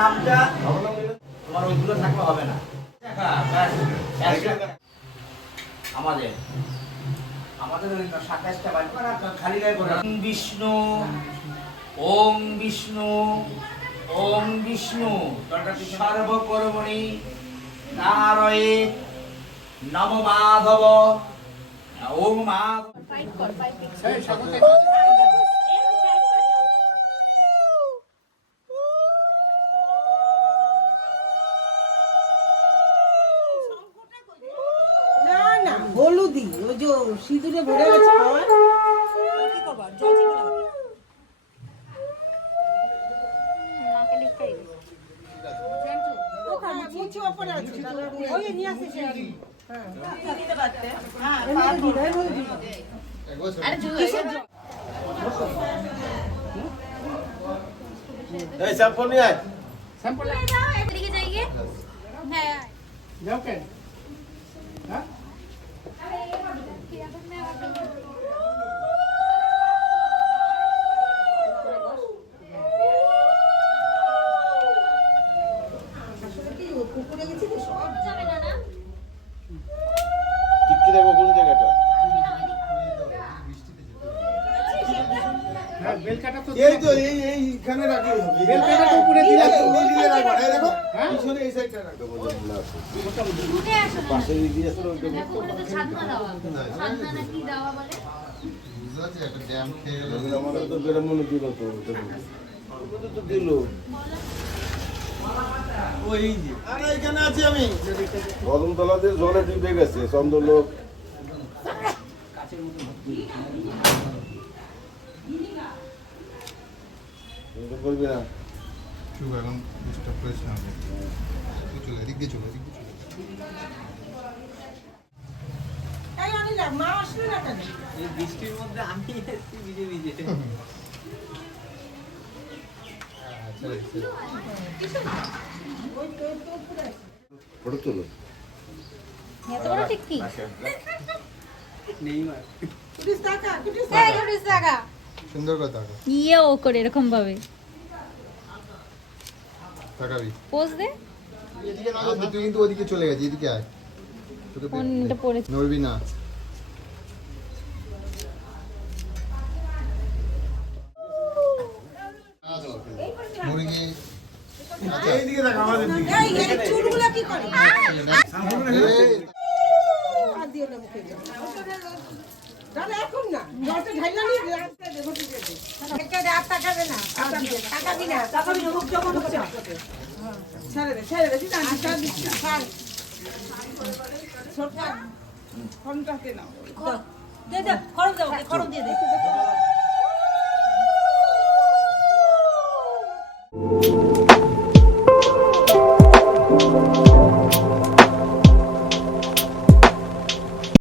নামটা তোমার ওইগুলো থাকলে হবে না। আমাদের আমাদের ওই 27টা বাড়ি খালি গায়ে করে বিষ্ণু ওম বিষ্ণু ওম বিষ্ণু সর্বকর্মণি নারায়ে নম মাধব ওম মাধব। হলুদি ওই যে সিঁদুরে ভরে গেছে খাওয়া কি করবা জল চিনি দাও মাকে লিখাই জেন্টু ও খালি মুছি উপরে আছে ওই নিয়ে আসছে সে হ্যাঁ দিতে পারতে হ্যাঁ দিদাই হলুদি আরে কিসের এই স্যাম্পল নিয়ে আয় স্যাম্পল দাও এদিকে যাইয়ে হ্যাঁ যাও কেন হ্যাঁ টিকি দেবো কোন জায়গাটা? হ্যাঁ বেলকাটা তো এই তো এইখানে রাখলেই হবে। বেলকাটা তো উপরে দিলে তো এই দিকে রাখবা। এই দেখো হ্যাঁ? পিছনে এই সাইডটা রাখো বোঝা না। উঠে আসো না পাশে দিয়ে আসলে ওইটা দেখো ওটা তো ছাদনা দেওয়া ছাদনা না কি দেওয়া বলে আমাদের তো বেরো মনে দিল তো ওটা তো দিল। ওই যে আরে এখানে আছি আমি। কদমতলা দিয়ে জলে ডুবে গেছে চন্দ্রলোক। করবি না শুভ এখন ডিস্টার্ব করিস না চলে এদিক দিয়ে চলে এদিক দিয়ে চলে এই অনিলা মা আসলো না কেন এই বৃষ্টির মধ্যে আমি এসেছি ভিজে ভিজে। ওই তো উপরে আছে ফটো তুলো। এত বড় টিকটি নেই মার কুটিস টাকা এই কুটিস টাকা সুন্দর কথা ইয়ে ও করে এরকম ভাবে তাকাবি পোজ দে এদিকে না তুই কিন্তু ওদিকে চলে গেছিস এদিকে আয় তোকে ফোনটা পড়ে নড়বি না মুরগি এইদিকে দেখ আমাদের দিকে। এই এই চুলগুলো কি করে এই, আর দিও না মুখে তাহলে এখন না জলটা ঢাইলা নিয়ে রাস্তা দে ঘটে দে একটা রাত টাকাবে না টাকাবি না মুখ যখন হচ্ছে ছেড়ে দে ঠিক আছে ছাড় দিচ্ছি ছাড় ছোট ফোনটাতে নাও দে খরচ দাও খরচ দিয়ে দে